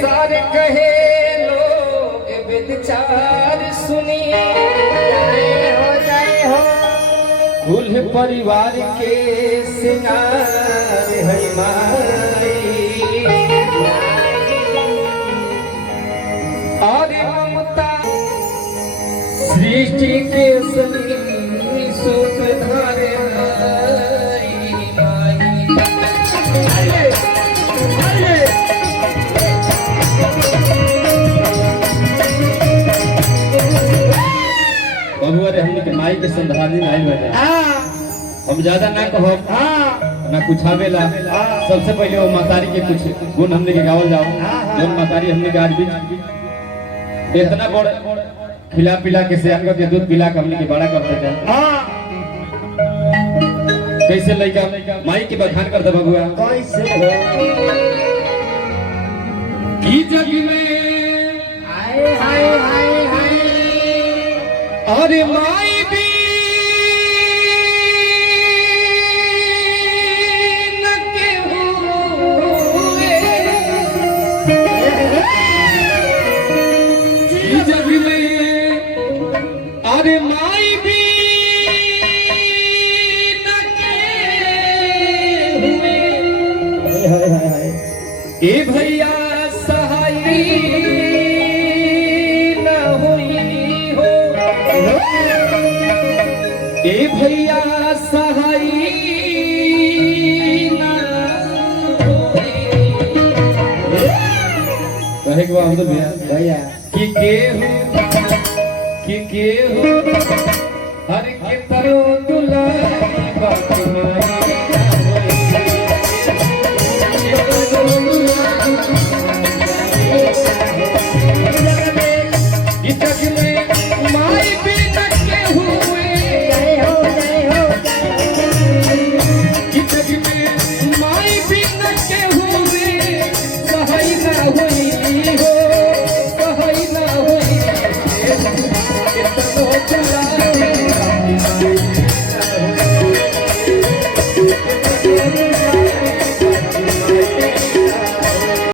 सार कहे लोग विचार सुनी हो जाए हो कुल परिवार के सिंगार है माई और ममता सृष्टि के सभी सुख धारे बबुआ रे हमने के माई के संधानी नहीं बने हम ज्यादा ना कहो ना कुछ आवेला सबसे पहले वो मातारी के कुछ गुण हमने के गावल जाओ जब मातारी हमने के आज भी इतना बड़ खिला पिला के सियान के दूध पिला के हमने के बड़ा करते थे कैसे लइका माई के बखान कर दे बबुआ कैसे हो की जग में हाय हाय हाय हाय अरे माई भी न केहू की जग में अरे माई भी न केहू हाय हाय हाय ए भैया सहाय न हुई हो ए भैया सहाय न हुई कहे को हम तो भैया कि केहू हर के तरो दुलाई बात माई